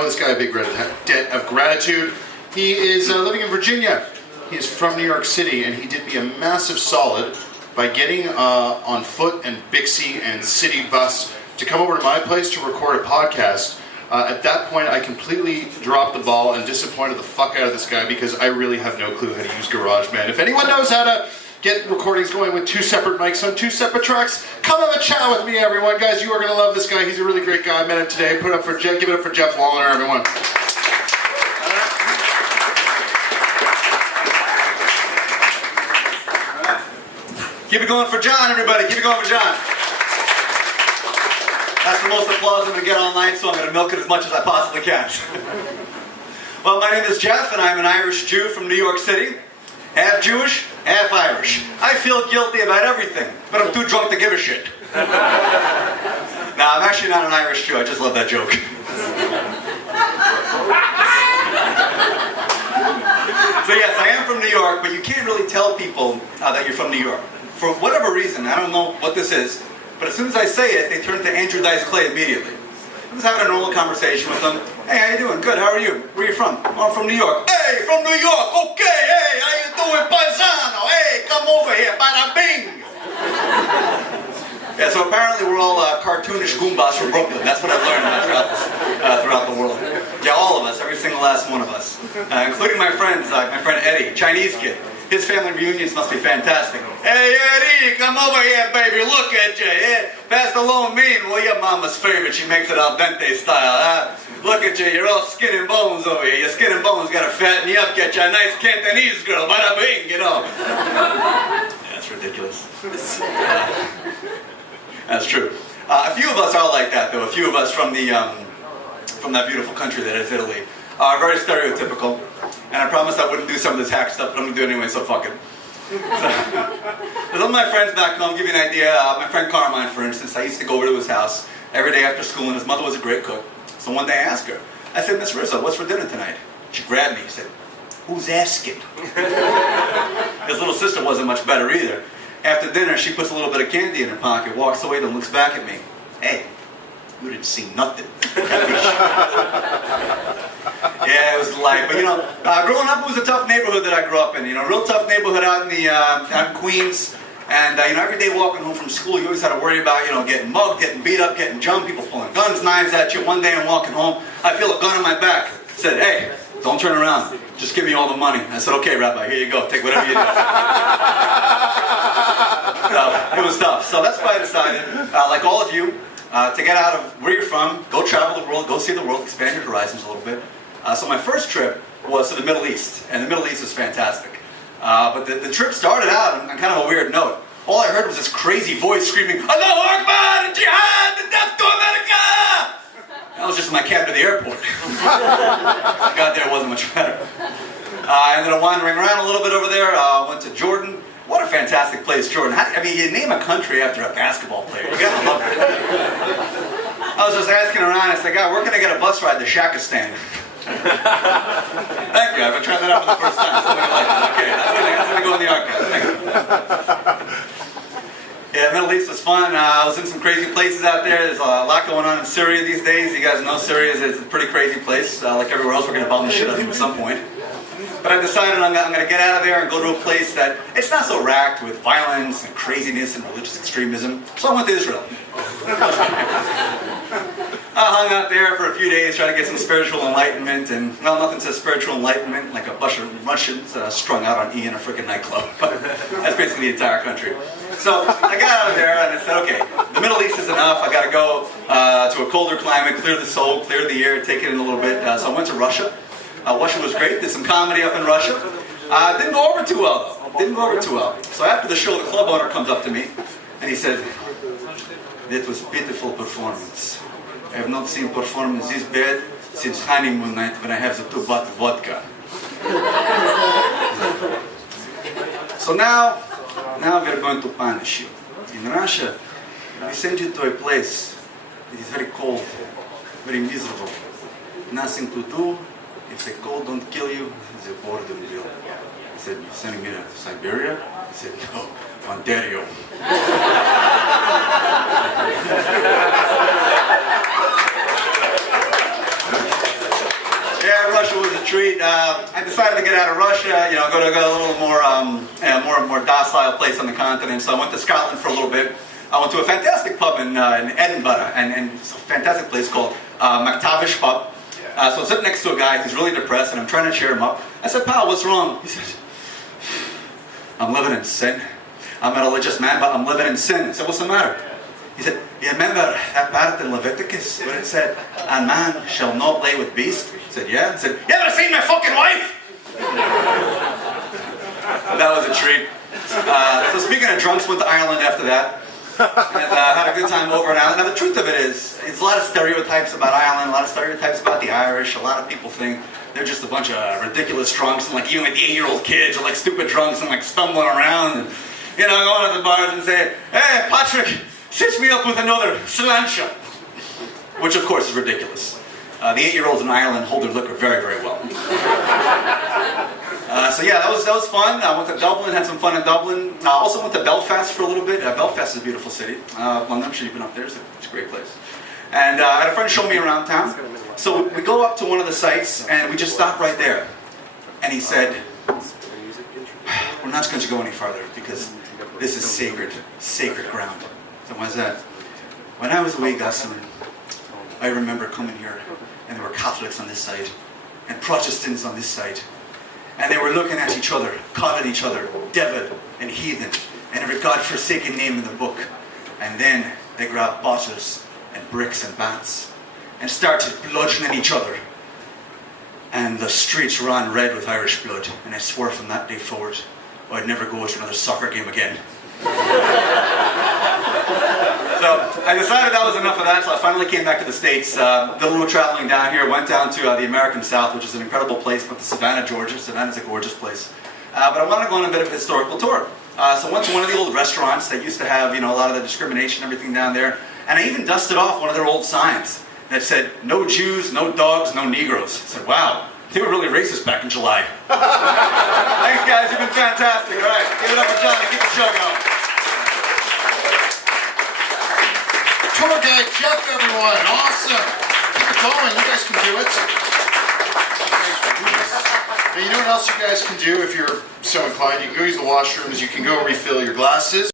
I owe this guy a big debt of gratitude. He is living in Virginia. He is from New York City, and he did me a massive solid by getting on foot and Bixie and city bus to come over to my place to record a podcast. At that point, I completely dropped the ball and disappointed the fuck out of this guy because I really have no clue how to use GarageBand. If anyone knows how to get recordings going with 2 separate mics on 2 separate tracks, come have a chat with me, everyone. Guys, you are going to love this guy. He's a really great guy. I met him today. Give it up for Geoff Walliner, everyone. Keep it going for John, everybody. Keep it going for John. That's the most applause I'm going to get all night, so I'm going to milk it as much as I possibly can. Well, my name is Geoff, and I'm an Irish Jew from New York City. Half Jewish, half Irish. I feel guilty about everything, but I'm too drunk to give a shit. Nah, I'm actually not an Irish Jew. I just love that joke. So yes, I am from New York, but you can't really tell people that you're from New York. For whatever reason, I don't know what this is, but as soon as I say it, they turn to Andrew Dice Clay immediately. I'm just having a normal conversation with them. Hey, how you doing? Good, how are you? Where are you from? Oh, I'm from New York. Hey, from New York, okay, hey, how you doing, paisano? Hey, come over here, bada bing! Yeah, so apparently we're all cartoonish goombas from Brooklyn. That's what I've learned throughout the world. Yeah, all of us, every single last one of us. Including my friends, like my friend Eddie, Chinese kid. His family reunions must be fantastic. Hey, Eddie, come over here, baby. Look at you. Yeah, pass the lo mein. Well, your mama's favorite. She makes it al dente style. Look at you. You're all skin and bones over here. Your skin and bones got to fatten you up. Get you a nice Cantonese girl. Bada bing, you know. Yeah, that's ridiculous. That's true. A few of us are like that, though. A few of us from that beautiful country that is Italy are very stereotypical. And I promised I wouldn't do some of this hack stuff, but I'm going to do it anyway, so fuck it. Some of my friends back home, give you an idea, my friend Carmine, for instance, I used to go over to his house every day after school, and his mother was a great cook. So one day I asked her, I said, Miss Rizzo, what's for dinner tonight? She grabbed me, she said, who's asking? His little sister wasn't much better either. After dinner, she puts a little bit of candy in her pocket, walks away, then looks back at me. Hey, you didn't see nothing. Yeah, it was life. But you know, growing up, it was a tough neighborhood that I grew up in. You know, real tough neighborhood out in Queens. And you know, every day walking home from school, you always had to worry about, you know, getting mugged, getting beat up, getting jumped, people pulling guns, knives at you. One day I'm walking home, I feel a gun on my back. Said, hey, don't turn around. Just give me all the money. I said, okay, Rabbi, here you go. Take whatever you need. So, it was tough. So that's why I decided, like all of you, to get out of where you're from, go travel the world, go see the world, expand your horizons a little bit. So my first trip was to the Middle East, and the Middle East was fantastic. But the trip started out on kind of a weird note. All I heard was this crazy voice screaming, Allahu Akbar, Jihad, and death to America! That was just in my cab to the airport. I got there, it wasn't much better. I ended up wandering around a little bit over there, went to Jordan. What a fantastic place, Jordan. I mean, you name a country after a basketball player. You gotta love it. I was just asking around, I said, God, where can I get a bus ride to Shakistan? Thank you, I've been trying that out for the first time. Somebody like that. Okay, that's gonna go in the archive. Thank you. Yeah, Middle East was fun. I was in some crazy places out there. There's a lot going on in Syria these days. You guys know Syria is a pretty crazy place. Like everywhere else, we're gonna bomb the shit out of them at some point. But I decided I'm going to get out of there and go to a place that it's not so racked with violence and craziness and religious extremism. So I went to Israel. I hung out there for a few days, trying to get some spiritual enlightenment, and well, nothing says spiritual enlightenment like a bunch of Russians strung out on E in a freaking nightclub. But that's basically the entire country. So I got out of there and I said, okay, the Middle East is enough. I got to go to a colder climate, clear the soul, clear the air, take it in a little bit. So I went to Russia. Russia was great, did some comedy up in Russia. Didn't go over too well, though. Didn't go over too well. So after the show, the club owner comes up to me, and he said, that was a beautiful performance. I have not seen performance this bad since honeymoon night when I have the 2 bottles of vodka. So now we're going to punish you. In Russia, we send you to a place that is very cold, very miserable. Nothing to do. If the cold don't kill you, the boredom will. I said, you're sending me to Siberia? He said, no, Ontario. a treat. I decided to get out of Russia, go to a little more docile place on the continent. So I went to Scotland for a little bit. I went to a fantastic pub in Edinburgh, and it's a fantastic place called McTavish Pub. So I'm sitting next to a guy who's really depressed, and I'm trying to cheer him up. I said, "Pal, what's wrong?" He said, "I'm living in sin. I'm a religious man, but I'm living in sin." I said, "What's the matter?" He said, "You remember that part in Leviticus where it said, 'A man shall not lay with beast'?" I said, "Yeah." He said, "You ever seen my fucking wife?" That was a treat. So speaking of drunks, went to Ireland after that. And had a good time over in Ireland. Now the truth of it is, there's a lot of stereotypes about Ireland, a lot of stereotypes about the Irish. A lot of people think they're just a bunch of ridiculous drunks, and like even like the 8-year-old kids are like stupid drunks and like stumbling around and going to the bars and saying, "Hey Patrick, stitch me up with another sláinte," which of course is ridiculous. The 8-year-olds in Ireland hold their liquor very, very well. So yeah, that was fun. I went to Dublin, had some fun in Dublin. I also went to Belfast for a little bit. Belfast is a beautiful city. Well, I'm sure you've been up there. It's a great place. And I had a friend show me around town. So we go up to one of the sites, and we just stop right there. And he said, "We're not going to go any farther because this is sacred ground." So why's that? "When I was a wee gossamer, I remember coming here, and there were Catholics on this side, and Protestants on this side. And they were looking at each other, calling each other devil and heathen, and every God-forsaken name in the book. And then they grabbed bottles and bricks and bats, and started bludgeoning each other. And the streets ran red with Irish blood, and I swore from that day forward, I'd never go to another soccer game again." So I decided that was enough of that, so I finally came back to the States. Did a little traveling down here, went down to the American South, which is an incredible place, went to Savannah, Georgia. Savannah's a gorgeous place. But I wanted to go on a bit of a historical tour. So I went to one of the old restaurants that used to have, a lot of the discrimination, everything down there. And I even dusted off one of their old signs that said, "No Jews, no dogs, no Negroes." I said, wow, they were really racist back in July. Thanks guys, you've been fantastic. All right, give it up for John to keep the show going. Tour guide Geoff, everyone. Awesome. Keep it going. You guys can do it. Now, you know what else you guys can do if you're so inclined? You can go use the washrooms. You can go refill your glasses.